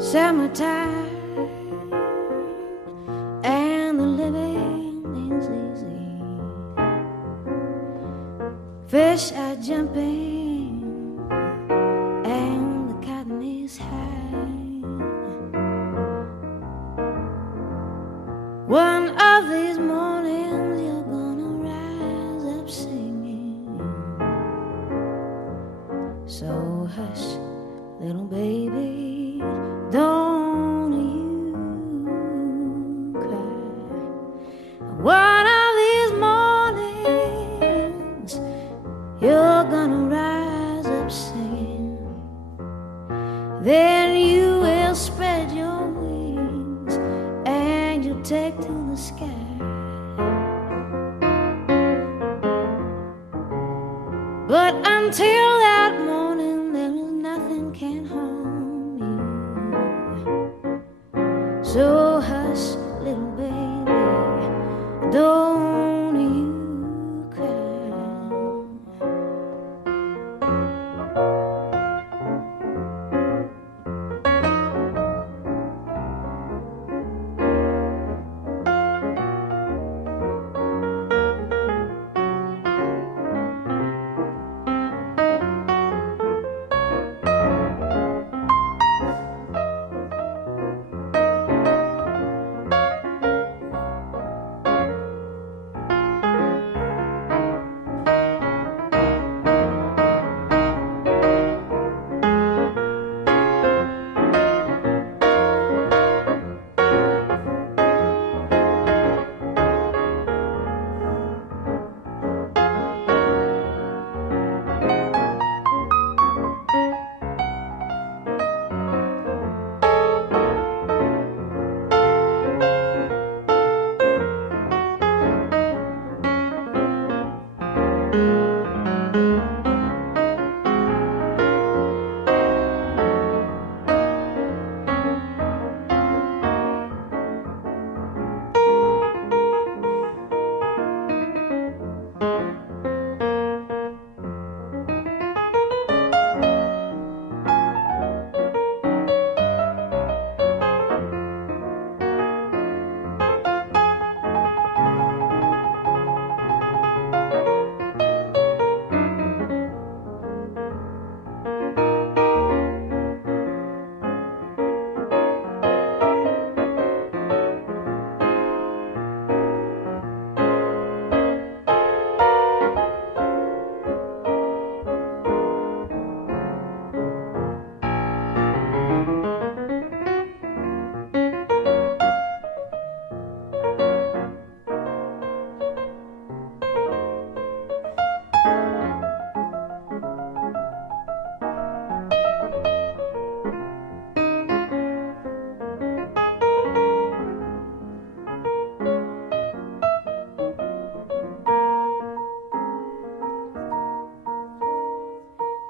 Summertime and the living is easy. Fish are jumping and the cotton is high. One of these mornings you're gonna rise up singing. So hush, little baby, don't you cry. One of these mornings you're gonna rise up singing. Then you will spread your wings and you'll take to the sky. But until that morning, there is nothing can harm you. So hush, little baby, don't you cry.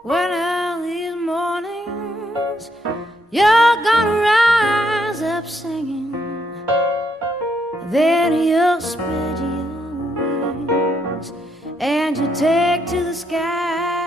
One of these mornings you're gonna rise up singing. Then you'll spread your wings and you take to the sky.